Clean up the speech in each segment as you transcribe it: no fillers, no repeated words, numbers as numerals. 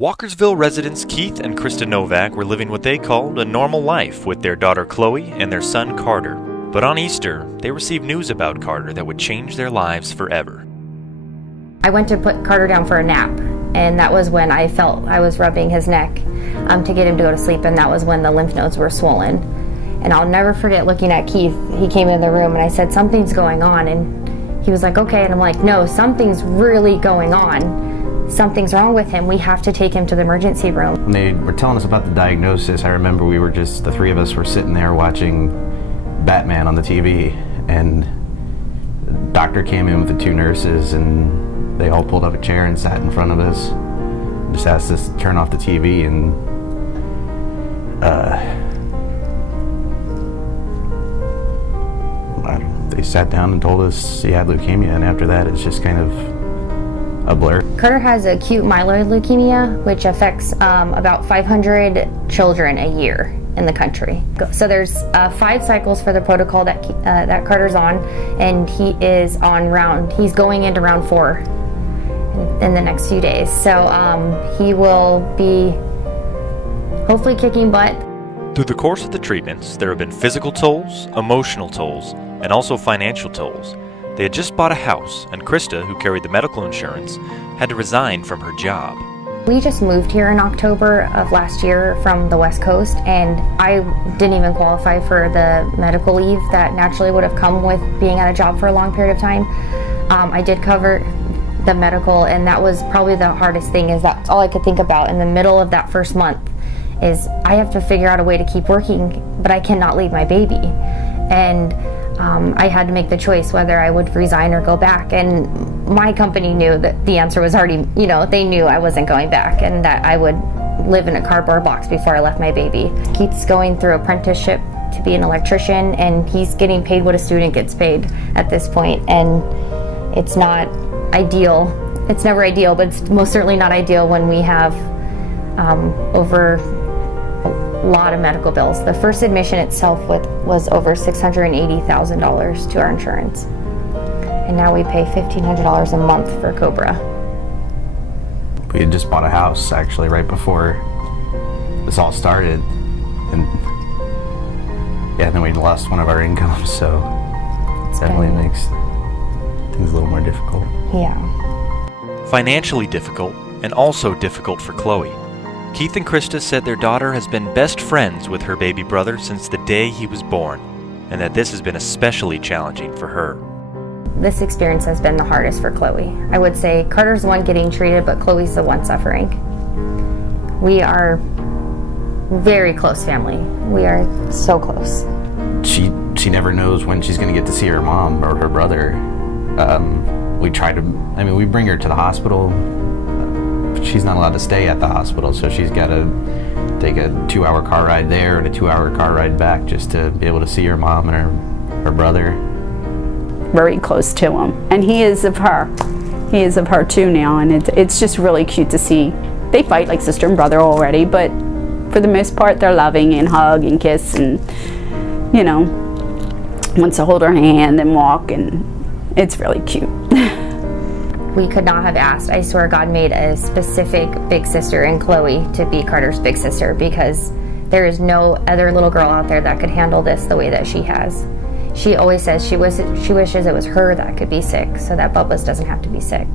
Walkersville residents Keith and Krista Novak were living what they called a normal life with their daughter Chloe and their son Carter. But on Easter, they received news about Carter that would change their lives forever. I went to put Carter down for a nap, and that was when I felt I was rubbing his neck to get him to go to sleep, and that was when the lymph nodes were swollen. And I'll never forget looking at Keith. He came in the room and I said, "Something's going on," and he was like, "Okay," and I'm like, "No, something's really going on. Something's wrong with him. We have to take him to the emergency room." When they were telling us about the diagnosis, I remember the three of us were sitting there watching Batman on the TV, and the doctor came in with the two nurses, and they all pulled up a chair and sat in front of us. Just asked us to turn off the TV, and they sat down and told us he had leukemia, and after that it's just kind of a blur. Carter has acute myeloid leukemia, which affects about 500 children a year in the country. So there's 5 cycles for the protocol that Carter's on, and he's going into round 4 in the next few days. So he will be hopefully kicking butt. Through the course of the treatments, there have been physical tolls, emotional tolls, and also financial tolls. They had just bought a house, and Krista, who carried the medical insurance, had to resign from her job. We just moved here in October of last year from the West Coast, and I didn't even qualify for the medical leave that naturally would have come with being at a job for a long period of time. I did cover the medical, and that was probably the hardest thing. Is that's all I could think about in the middle of that first month, is I have to figure out a way to keep working, but I cannot leave my baby. And I had to make the choice whether I would resign or go back, and my company knew that the answer was already, they knew I wasn't going back and that I would live in a cardboard box before I left my baby. Keith's going through apprenticeship to be an electrician, and he's getting paid what a student gets paid at this point, and it's not ideal. It's never ideal, but it's most certainly not ideal when we have over a lot of medical bills. The first admission itself was over $680,000 to our insurance, and now we pay $1,500 a month for Cobra. We had just bought a house actually right before this all started, and then we lost one of our incomes, so it definitely makes things a little more difficult. Yeah. Financially difficult, and also difficult for Chloe. Keith and Krista said their daughter has been best friends with her baby brother since the day he was born, and that this has been especially challenging for her. This experience has been the hardest for Chloe. I would say Carter's the one getting treated, but Chloe's the one suffering. We are very close family. We are so close. She never knows when she's going to get to see her mom or her brother. We bring her to the hospital. She's not allowed to stay at the hospital, so she's got to take a 2-hour car ride there and a 2-hour car ride back just to be able to see her mom and her brother. Very close to him, and he is of her. He is of her too now, and it's just really cute to see. They fight like sister and brother already, but for the most part they're loving and hug and kiss, and wants to hold her hand and walk, and it's really cute. We could not have asked. I swear God made a specific big sister in Chloe to be Carter's big sister, because there is no other little girl out there that could handle this the way that she has. She always says she wishes it was her that could be sick, so that Bubba's doesn't have to be sick.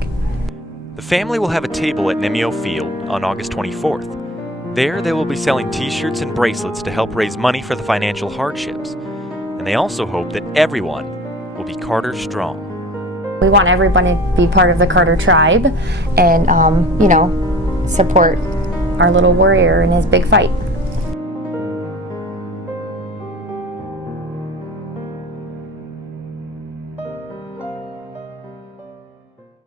The family will have a table at Nimio Field on August 24th. There, they will be selling t-shirts and bracelets to help raise money for the financial hardships. And they also hope that everyone will be KARTERSTRONG. We want everyone to be part of the Carter tribe and, support our little warrior in his big fight.